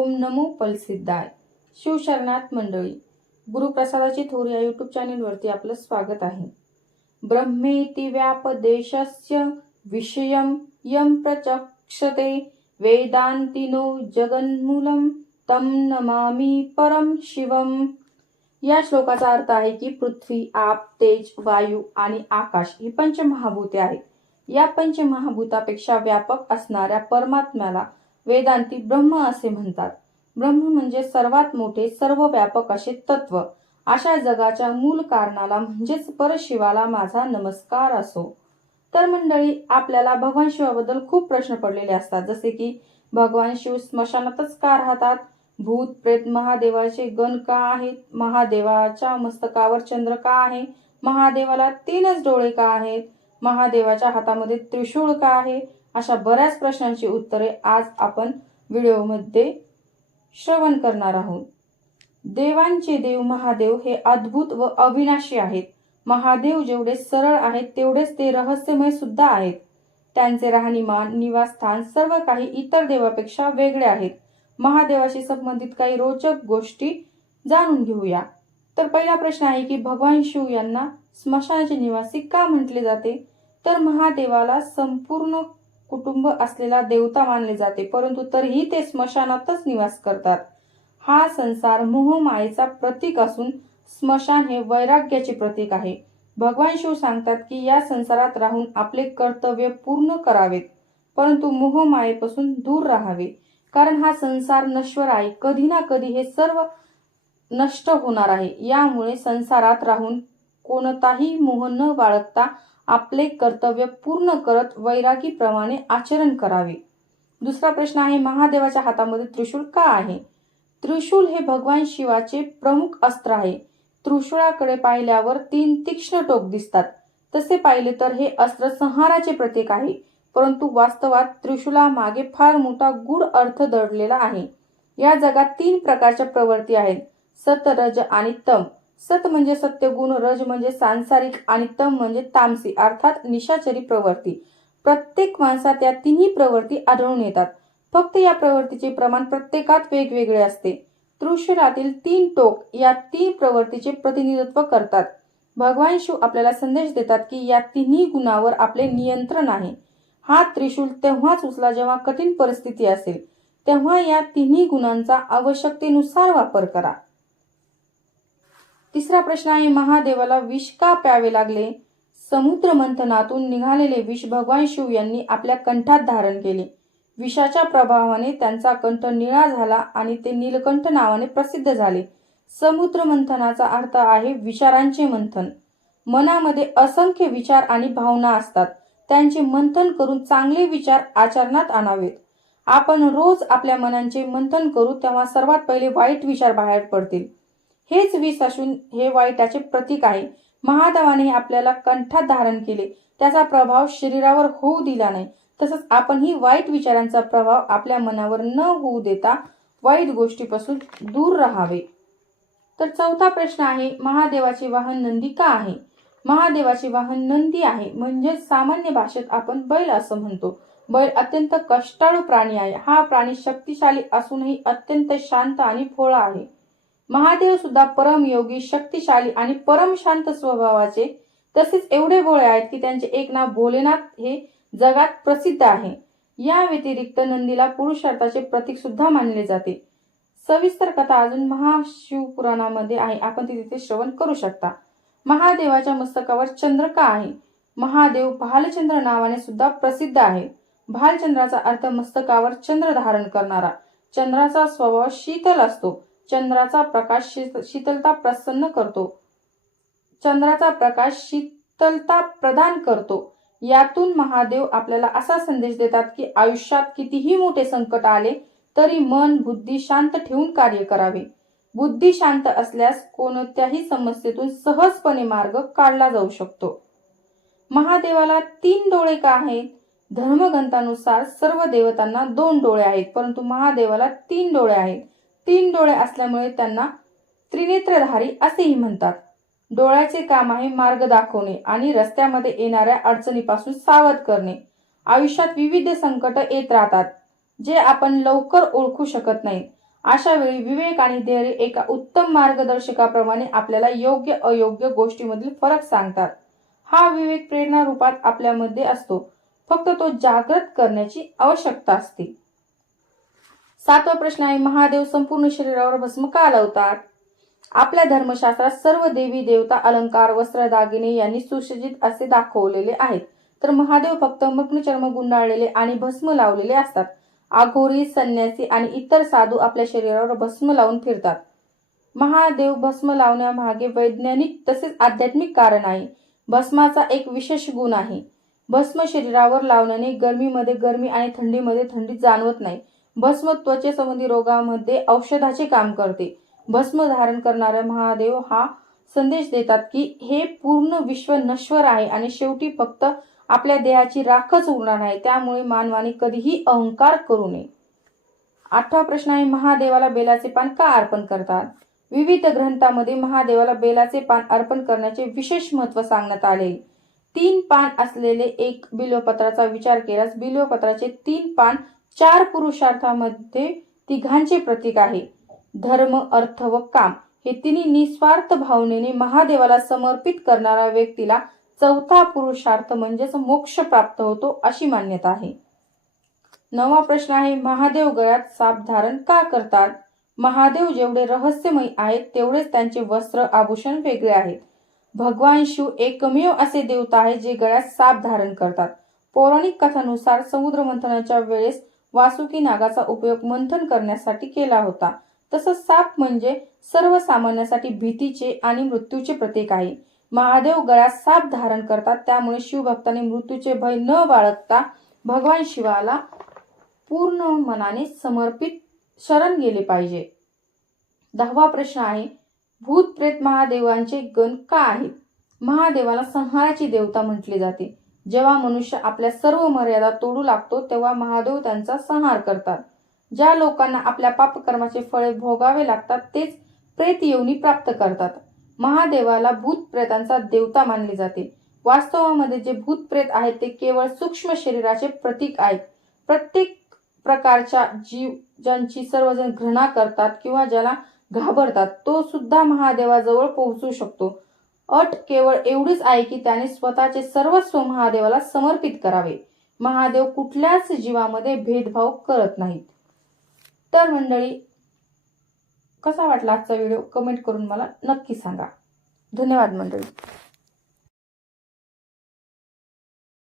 ओम नमो पलसिद्धाय. शिवशरणात मंडळी, गुरुप्रसादाची थोर या यूट्यूब चॅनेलवरती आपलं स्वागत आहे. ब्रह्मेति व्यापदेशस्य विषयं यं प्रचक्षते वेदांतिनो जगन्मूलं तं नमामि परम शिवम. या श्लोकाचा अर्थ आहे की पृथ्वी, आप, तेज, वायू आणि आकाश ही पंचमहाभूते आहेत. या पंचमहाभूतापेक्षा व्यापक असणाऱ्या परमात्म्याला वेदांती ब्रह्म असे म्हणतात. ब्रह्म म्हणजे सर्वात मोठे, सर्व व्यापक असे तत्व. अशा जगाच्या मूल कारणाला म्हणजेच परशिवाला माझा नमस्कार असो. तर मंडळी, आपल्याला भगवान शिवाबद्दल खूप प्रश्न पडलेले असतात, जसे की भगवान शिव स्मशानातच का राहतात, भूत प्रेत महादेवाचे गण का आहेत, महादेवाच्या मस्तकावर चंद्र का आहे, महादेवाला 3च डोळे का आहेत, महादेवाच्या हातामध्ये त्रिशूळ का आहे. अशा बऱ्याच प्रश्नांची उत्तरे आज आपण व्हिडिओमध्ये श्रवण करणार आहोत. देवांचे देव महादेव हे अद्भुत व अविनाशी आहेत. महादेव जेवढे सरळ आहेत तेवढेच ते रहस्यमय सुद्धा आहेत. त्यांचे राहणीमान, निवासस्थान सर्व काही इतर देवापेक्षा वेगळे आहेत. महादेवाशी संबंधित काही रोचक गोष्टी जाणून घेऊया. तर पहिला प्रश्न आहे की भगवान शिव यांना स्मशानाचे निवासी का म्हटले जाते. तर महादेवाला संपूर्ण कुटुंब असलेला देवता मानले जाते, परंतु तरीही ते स्मशानातच निवास करतात. हा संसार मोहमायेचा प्रतीक असून स्मशान हे वैराग्याचे प्रतीक आहे. भगवान शिव सांगतात की या संसारात राहून आपले कर्तव्य पूर्ण करावेत, परंतु मोहमायेपासून दूर राहावे, कारण हा संसार नश्वर आहे. कधी ना कधी हे सर्व नष्ट होणार आहे. यामुळे संसारात राहून कोणताही मोह न बाळगता आपले कर्तव्य पूर्ण करत वैरागीप्रमाणे आचरण करावे. दुसरा प्रश्न आहे, महादेवाच्या हातामध्ये त्रिशूळ का आहे. त्रिशूल हे भगवान शिवाचे प्रमुख अस्त्र आहे. त्रिशूळाकडे पाहिल्यावर 3 तीक्ष्ण टोक दिसतात. तसे पाहिले तर हे अस्त्र संहाराचे प्रतीक आहे, परंतु वास्तवात त्रिशूलामागे फार मोठा गूढ अर्थ दडलेला आहे. या जगात 3 प्रकारच्या प्रवृत्ती आहेत, सत, रज आणि तम. सत म्हणजे सत्यगुण, रज म्हणजे सांसारिक आणि तम म्हणजे तामसी अर्थात निशाचरी प्रवृत्ती. प्रत्येक माणसात या तिन्ही प्रवृत्ती आढळून येतात. फक्त या प्रवृत्तीचे प्रमाण प्रत्येकात वेगवेगळे असते. त्रिशूलातील 3 टोक या 3 प्रवृत्तीचे प्रतिनिधित्व करतात. भगवान शिव आपल्याला संदेश देतात की या तिन्ही गुणावर आपले नियंत्रण आहे. हा त्रिशूल तेव्हाच उचला जेव्हा कठीण परिस्थिती असेल, तेव्हा या तिन्ही गुणांचा आवश्यकतेनुसार वापर करा. तिसरा प्रश्न आहे, महादेवाला विष का प्यावे लागले. समुद्र मंथनातून निघालेले विष भगवान शिव यांनी आपल्या कंठात धारण केले. विषाच्या प्रभावाने त्यांचा कंठ निळा झाला आणि ते नीलकंठ नावाने प्रसिद्ध झाले. समुद्र मंथनाचा अर्थ आहे विचारांचे मंथन. मनामध्ये असंख्य विचार आणि भावना असतात. त्यांचे मंथन करून चांगले विचार आचरणात आणावेत. आपण रोज आपल्या मनाचे मंथन करू तेव्हा सर्वात पहिले वाईट विचार बाहेर पडतील. हेच विष असून हे वाईटाचे प्रतीक आहे. महादेवाने आपल्याला कंठात धारण केले, त्याचा प्रभाव शरीरावर होऊ दिला नाही. तसंच आपणही वाईट विचारांचा प्रभाव आपल्या मनावर न होऊ देता वाईट गोष्टीपासून दूर राहावे. तर चौथा प्रश्न आहे, महादेवाचे वाहन नंदी का आहे. महादेवाचे वाहन नंदी आहे, म्हणजे सामान्य भाषेत आपण बैल असं म्हणतो. बैल अत्यंत कष्टाळू प्राणी आहे. हा प्राणी शक्तिशाली असूनही अत्यंत शांत आणि भोळा आहे. महादेव सुद्धा परमयोगी, शक्तिशाली आणि परम शांत स्वभावाचे, तसेच एवढे भोळे आहेत की त्यांचे एक नाव भोलेनाथ हे जगात प्रसिद्ध आहे. या व्यतिरिक्त नंदीला पुरुषार्थाचे प्रतीक सुद्धा मानले जाते. सविस्तर कथा अजून महाशिवपुराणामध्ये आहे, आपण ती तिथे श्रवण करू शकता. महादेवाच्या मस्तकावर चंद्र का आहे. महादेव भालचंद्र नावाने सुद्धा प्रसिद्ध आहे. भालचंद्राचा अर्थ मस्तकावर चंद्र धारण करणारा. चंद्राचा स्वभाव शीतल असतो. चंद्राचा प्रकाश शीतलता प्रसन्न करतो. चंद्राचा प्रकाश शीतलता प्रदान करतो. यातून महादेव आपल्याला असा संदेश देतात की आयुष्यात कितीही मोठे संकट आले तरी मन, बुद्धी शांत ठेवून कार्य करावे. बुद्धी शांत असल्यास कोणत्याही समस्येतून सहजपणे मार्ग काढला जाऊ शकतो. महादेवाला 3 डोळे का आहेत. धर्मग्रंथानुसार सर्व देवतांना 2 डोळे आहेत, परंतु महादेवाला 3 डोळे आहेत. 3 डोळे असल्यामुळे त्यांना त्रिनेत्रधारी असेही म्हणतात. डोळ्याचे काम आहे मार्ग दाखवणे आणि रस्त्यामध्ये येणाऱ्या अडचणीपासून सावध करणे. आयुष्यात विविध संकट येत राहतात, जे आपण लवकर ओळखू शकत नाही. अशा वेळी विवेक आणि धैर्य एका उत्तम मार्गदर्शकाप्रमाणे आपल्याला योग्य अयोग्य गोष्टीमधील फरक सांगतात. हा विवेक प्रेरणा रूपात आपल्यामध्ये असतो, फक्त तो जागृत करण्याची आवश्यकता असते. 7वा प्रश्न आहे, महादेव संपूर्ण शरीरावर भस्म का लावतात? आपल्या धर्मशास्त्रात सर्व देवी देवता अलंकार वस्त्र दागिने यांनी सुसज्जित असे दाखवलेले आहेत, तर महादेव फक्त मग्नचर्म गुंडाळलेले आणि भस्म लावलेले असतात. आघोरी, संन्यासी आणि इतर साधू आपल्या शरीरावर भस्म लावून फिरतात. महादेव भस्म लावण्यामागे वैज्ञानिक तसेच आध्यात्मिक कारण आहे. भस्माचा एक विशेष गुण आहे. भस्म शरीरावर लावल्याने गरमीमध्ये गरमी आणि थंडीमध्ये थंडी जाणवत नाही. भस्म त्वचेसंबंधी रोगांमध्ये औषधाचे काम करते. भस्म धारण करणारे महादेव हा संदेश देतात की हे पूर्ण विश्व नश्वर आहे आणि शेवटी फक्त आपल्या देहाची राखच उरणार आहे. त्यामुळे मानवाने कधीही अहंकार करू नये. 8वा प्रश्न आहे, महादेवाला बेलाचे पान का अर्पण करतात? विविध ग्रंथांमध्ये महादेवाला बेलाचे पान अर्पण करण्याचे विशेष महत्त्व सांगण्यात आले. 3 पान असलेले एक बिल्वपत्राचा विचार केल्यास बिल्वपत्राचे 3 पान 4 पुरुषार्थांमध्ये तिघांचे प्रतीक आहे. धर्म, अर्थ व काम हे तिन्ही निस्वार्थ भावनेने महादेवाला समर्पित करणाऱ्या व्यक्तीला 4था पुरुषार्थ म्हणजेच मोक्ष प्राप्त होतो अशी मान्यता आहे. 9वा प्रश्न आहे, महादेव गळ्यात साप धारण का करतात? महादेव जेवढे रहस्यमय आहेत तेवढेच त्यांचे वस्त्र आभूषण वेगळे आहेत. भगवान शिव एकमेव असे देवता आहेत जे गळ्यात साप धारण करतात. पौराणिक कथानुसार समुद्र मंथनाच्या वेळेस वासुकी नागाचा उपयोग मंथन करण्यासाठी केला होता. तसंच साप म्हणजे सर्वसामान्यांसाठी भीतीचे आणि मृत्यूचे प्रतीक आहे. महादेव गळ्यात साप धारण करतात, त्यामुळे शिवभक्तांनी मृत्यूचे भय न बाळगता भगवान शिवाला पूर्ण मनाने समर्पित शरण गेले पाहिजे. 10वा प्रश्न आहे, भूत प्रेत महादेवांचे गण का आहेत? महादेवाला संहाराची देवता म्हटले जाते. जेव्हा मनुष्य आपल्या सर्व मर्यादा तोडू लागतो तेव्हा महादेव त्यांचा संहार करतात. ज्या लोकांना आपल्या पापकर्माचे फळे भोगावे लागतात तेच प्रेत योनी प्राप्त करतात. महादेवाला भूत प्रेतांचा देवता मानले जाते. वास्तवामध्ये जे भूत प्रेत आहेत ते केवळ सूक्ष्म शरीराचे प्रतीक आहेत. प्रत्येक प्रकारच्या जीव ज्यांची सर्वजण घृणा करतात किंवा ज्याला घाबरतात तो सुद्धा महादेवाजवळ पोहोचू शकतो. अट केवळ एवढीच आहे की त्याने स्वतःचे सर्वस्व महादेवाला समर्पित करावे. महादेव कुठल्याच जीवामध्ये भेदभाव करत नाहीत. तर मंडळी, कसा वाटला आजचा व्हिडिओ कमेंट करून मला नक्की सांगा. धन्यवाद मंडळी.